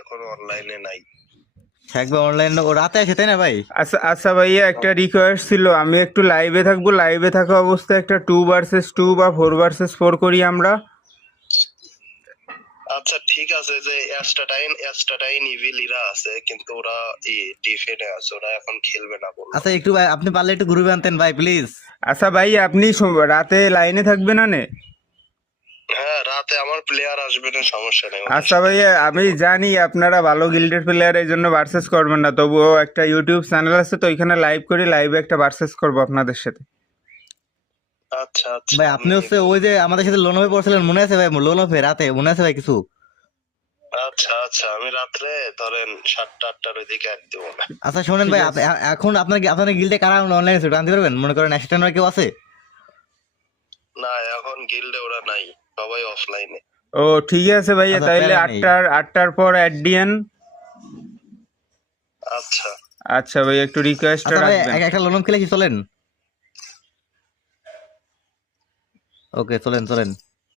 এখন অনলাইনে নাই। একবার অনলাইন ও রাতে আসে তাই না ভাই? আচ্ছা আচ্ছা ভাইয়া, একটা রিকোয়েস্ট ছিল, আমি একটু লাইভে থাকবো, লাইভে থাকা অবস্থায় একটা 2 vs 2 বা 4 vs 4 করি আমরা। আচ্ছা ঠিক আছে, যে অ্যাস্টাটাইন ইভিলিরা আছে, কিন্তু ওরা ডিফেন্ডে আছে, ওরা এখন খেলবে না বললো। আচ্ছা একটু ভাই আপনি পারলে একটু গ্রুপে আনতেন ভাই প্লিজ। আচ্ছা ভাই, আপনি রাতে লাইনে থাকবেন না? হ্যাঁ, রাতে আমার প্লেয়ার আসবে না, সমস্যা নেই। আচ্ছা ভাইয়া, আমি জানি আপনারা ভালো গিল্ডের প্লেয়ার, এই জন্য ভার্সেস করবেন না, তবুও একটা ইউটিউব চ্যানেল আছে তো ওইখানে লাইভ করি, লাইভে একটা ভার্সেস করবো আপনাদের সাথে। আচ্ছা আচ্ছা ভাই আপনি হচ্ছে ওই যে আমাদের সাথে লোন হয়ে পড়ছিলেন মনে আছে ভাই? লোন হয়ে রাতে মনে আছে ভাই কিছু? আচ্ছা আচ্ছা, আমি রাত্রে ধরেন 7টা-8টার ওইদিকে আর দেবো না। আচ্ছা শোনেন ভাই, এখন আপনার গিল্ডে কারা অনলাইন আছে জানতে পারবেন? মনে করেন অ্যাসিস্ট্যান্ট কেউ আছে? না, এখন গিল্ডে ওরা নাই, সবাই অফলাইনে। ও ঠিক আছে ভাইয়া, আচ্ছা, তাইলে প্যারা নেই। 8টার পর অ্যাড দিয়েন। আচ্ছা আচ্ছা ভাই, একটু রিকোয়েস্টটা আচ্ছা ভাই রাখবেন। একটা লোন খেলেছি, চলেন। ওকে চলেন চলেন।